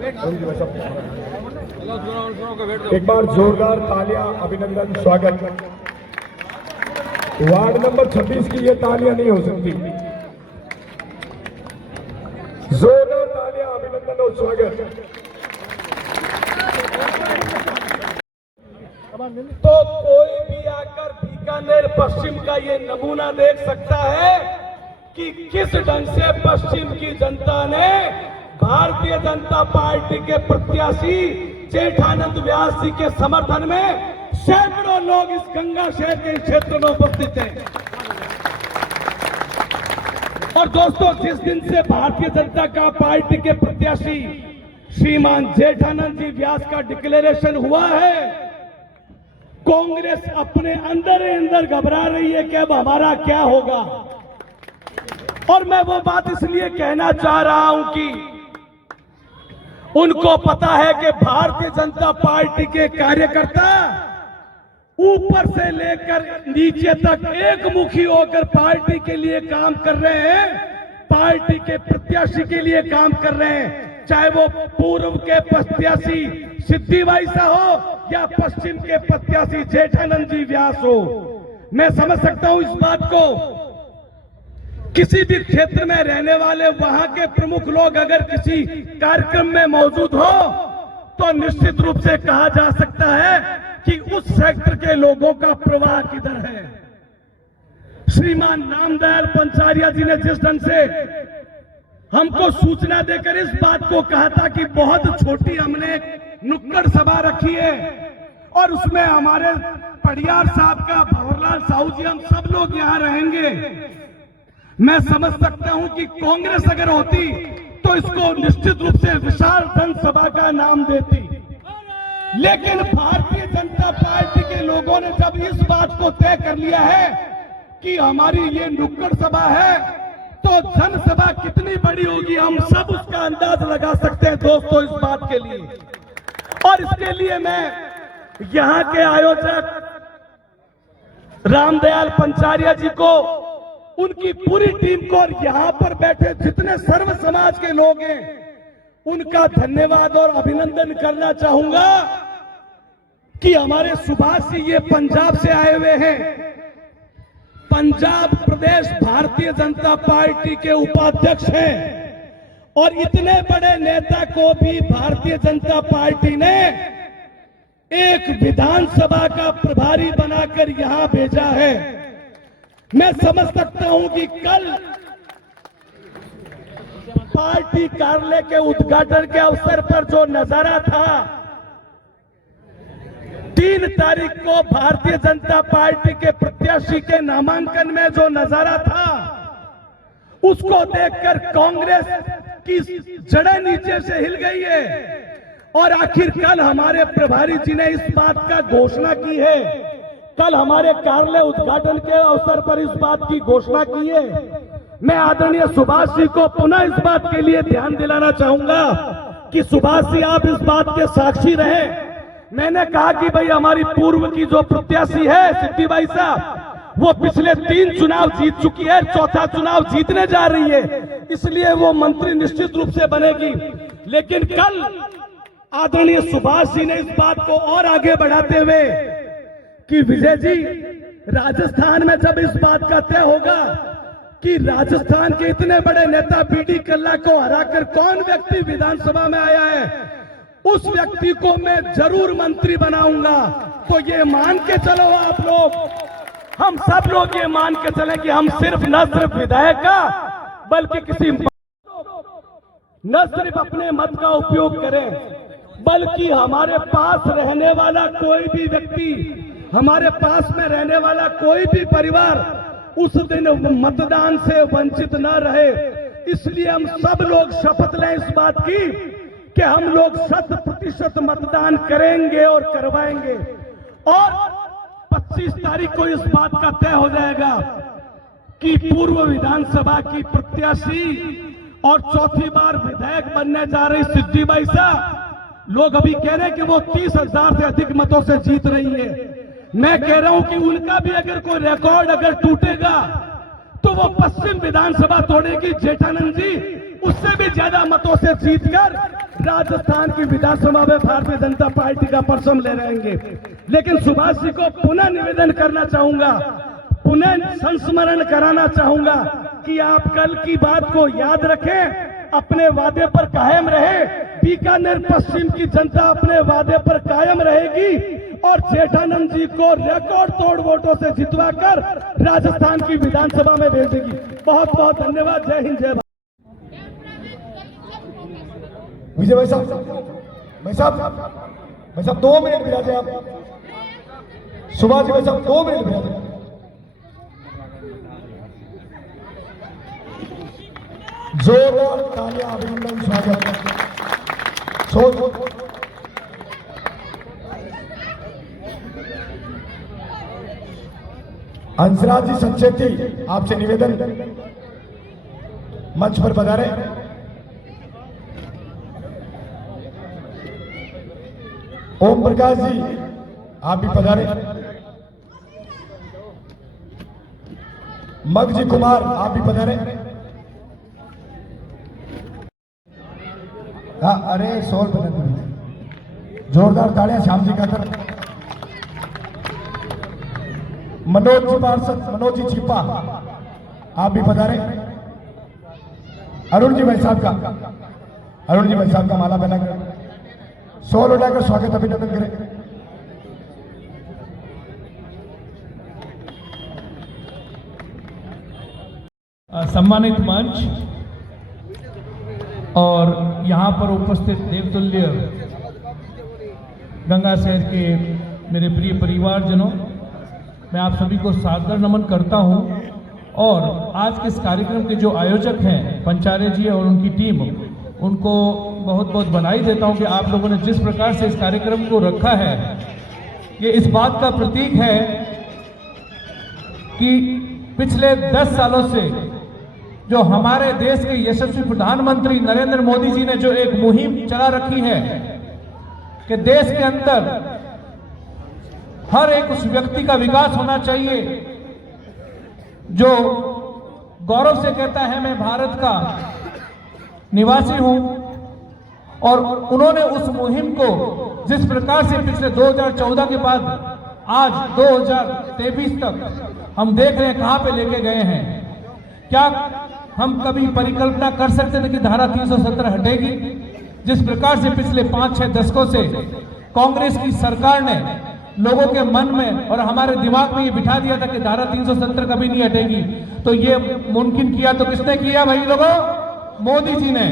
एक बार जोरदार तालियां, अभिनंदन, स्वागत। वार्ड नंबर 26 की ये तालियां नहीं हो सकती। जोरदार तालियां, अभिनंदन और स्वागत। तो कोई भी आकर बीकानेर पश्चिम का ये नमूना देख सकता है कि किस ढंग से पश्चिम की जनता ने भारतीय जनता पार्टी के प्रत्याशी जेठानंद व्यास जी के समर्थन में सैकड़ों लोग इस गंगा शहर के क्षेत्र में उपस्थित हैं। और दोस्तों, जिस दिन से भारतीय जनता का पार्टी के प्रत्याशी श्रीमान जेठानंद जी व्यास का डिक्लेरेशन हुआ है, कांग्रेस अपने अंदर ही अंदर घबरा रही है कि अब हमारा क्या होगा। और मैं वो बात इसलिए कहना चाह रहा हूं कि उनको पता है कि भारतीय जनता पार्टी के कार्यकर्ता ऊपर से लेकर नीचे तक एक मुखी होकर पार्टी के लिए काम कर रहे हैं, पार्टी के प्रत्याशी के लिए काम कर रहे हैं, चाहे वो पूर्व के प्रत्याशी सिद्धि वाइसा हो या पश्चिम के प्रत्याशी जेठानंद जी व्यास हो। मैं समझ सकता हूं इस बात को। किसी भी क्षेत्र में रहने वाले वहां के प्रमुख लोग अगर किसी कार्यक्रम में मौजूद हो तो निश्चित रूप से कहा जा सकता है कि उस सेक्टर के लोगों का प्रवाह किधर है। श्रीमान रामदयाल पंचारिया जी ने जिस ढंग से हमको सूचना देकर इस बात को कहा था कि बहुत छोटी हमने नुक्कड़ सभा रखी है और उसमें हमारे पड़ियार साहब का भंवरलाल साहू जी, हम सब लोग यहां रहेंगे। मैं समझ सकता हूं कि कांग्रेस अगर होती तो इसको निश्चित रूप से विशाल जनसभा का नाम देती, लेकिन भारतीय जनता पार्टी के लोगों ने जब इस बात को तय कर लिया है कि हमारी ये नुक्कड़ सभा है तो जनसभा कितनी बड़ी होगी हम सब उसका अंदाज लगा सकते हैं दोस्तों इस बात के लिए। और इसके लिए मैं यहां के आयोजक रामदयाल पंचारिया जी को, उनकी पूरी टीम को और यहां पर बैठे जितने सर्व समाज के लोग हैं उनका धन्यवाद और अभिनंदन करना चाहूंगा कि हमारे सुभाष जी ये पंजाब से आए हुए हैं। पंजाब प्रदेश भारतीय जनता पार्टी के उपाध्यक्ष हैं और इतने बड़े नेता को भी भारतीय जनता पार्टी ने एक विधानसभा का प्रभारी बनाकर यहां भेजा है। मैं समझ सकता हूं कि कल पार्टी कार्यालय के उद्घाटन के अवसर पर जो नजारा था, 3 तारीख को भारतीय जनता पार्टी के प्रत्याशी के नामांकन में जो नजारा था, उसको देखकर कांग्रेस की जड़ें नीचे से हिल गई है। और आखिर कल हमारे प्रभारी जी ने इस बात का घोषणा की है, कल हमारे कार्यालय उद्घाटन के अवसर पर इस बात की घोषणा की है। मैं आदरणीय सुभाष जी को पुनः इस बात के लिए ध्यान दिलाना चाहूंगा कि सुभाष जी आप इस बात के साक्षी रहे। मैंने कहा कि भाई हमारी पूर्व की जो प्रत्याशी है सिद्धि बाई साहब, वो पिछले 3 चुनाव जीत चुकी है, 4था चुनाव जीतने जा रही है, इसलिए वो मंत्री निश्चित रूप से बनेगी। लेकिन कल आदरणीय सुभाष जी ने इस बात को और आगे बढ़ाते हुए कि विजय जी, राजस्थान में जब इस बात का तय होगा कि राजस्थान के इतने बड़े नेता बीडी कल्ला को हराकर कौन व्यक्ति विधानसभा में आया है, उस व्यक्ति को मैं जरूर मंत्री बनाऊंगा। तो ये मान के चलो आप लोग, हम सब लोग ये मान के चले कि हम सिर्फ न सिर्फ विधायक का बल्कि किसी न सिर्फ अपने मत का उपयोग करें, बल्कि हमारे पास रहने वाला कोई भी व्यक्ति, हमारे पास में रहने वाला कोई भी परिवार उस दिन मतदान से वंचित न रहे। इसलिए हम सब लोग शपथ लें इस बात की कि हम लोग 100% मतदान करेंगे और करवाएंगे। और 25 तारीख को इस बात का तय हो जाएगा कि पूर्व विधानसभा की प्रत्याशी और 4थी बार विधायक बनने जा रही सिद्धि बाई साहब, लोग अभी कह रहे हैं कि वो 30,000 से अधिक मतों से जीत रही है। मैं कह रहा हूं कि उनका भी अगर कोई रिकॉर्ड अगर टूटेगा तो वो पश्चिम विधानसभा तोड़ेगी जेठानंद जी, उससे भी ज्यादा मतों से जीतकर राजस्थान की विधानसभा में भारतीय जनता पार्टी का परचम ले रहेंगे। लेकिन सुभाष जी को पुनः निवेदन करना चाहूंगा, पुनः संस्मरण कराना चाहूंगा कि आप कल की बात को याद रखें, अपने वादे पर कायम रहे। बीकानेर पश्चिम की जनता अपने वादे पर कायम रहेगी और जेठानंद जी को रिकॉर्ड तोड़ वोटों से जितवाकर राजस्थान की विधानसभा में भेजेगी। बहुत बहुत धन्यवाद। जय हिंद, जय भारत। विजय भाई साहब 2 मिनट विराजे आप। सुभाष जी भाई साहब 2 मिनट विराजे। जोरदार तालियां, अभिनंदन, स्वागत। हंसराज जी संचेती, आपसे निवेदन, मंच पर पधारे। ओम प्रकाश जी, आप भी पधारे। मगजी कुमार, आप भी पधारे। हाँ, अरे 100 पधारे। जोरदार तालियां श्याम जी का तरफ। मनोज जी पार्षद, मनोज जी छिपा, आप भी पधारे। अरुण जी भाई साहब का माला पहनाकर 100 लौटाकर स्वागत, अभिनंदन करें। सम्मानित मंच और यहाँ पर उपस्थित देवतुल्य गंगा शहर के मेरे प्रिय परिवारजनों, मैं आप सभी को सादर नमन करता हूँ। और आज के इस कार्यक्रम के जो आयोजक हैं पंचारे जी और उनकी टीम, उनको बहुत बहुत बधाई देता हूँ कि आप लोगों ने जिस प्रकार से इस कार्यक्रम को रखा है, ये इस बात का प्रतीक है कि पिछले 10 सालों से जो हमारे देश के यशस्वी प्रधानमंत्री नरेंद्र मोदी जी ने जो एक मुहिम चला रखी है कि देश के अंदर हर एक उस व्यक्ति का विकास होना चाहिए जो गौरव से कहता है मैं भारत का निवासी हूं। और उन्होंने उस मुहिम को जिस प्रकार से पिछले 2014 के बाद आज 2023 तक हम देख रहे हैं कहां पे लेके गए हैं। क्या हम कभी परिकल्पना कर सकते थे कि धारा 370 हटेगी? जिस प्रकार से पिछले 5-6 दशकों से कांग्रेस की सरकार ने लोगों के मन में और हमारे दिमाग में ये बिठा दिया था कि धारा 370 कभी नहीं हटेगी, तो ये मुमकिन किया तो किसने किया भाई लोगों? मोदी जी ने।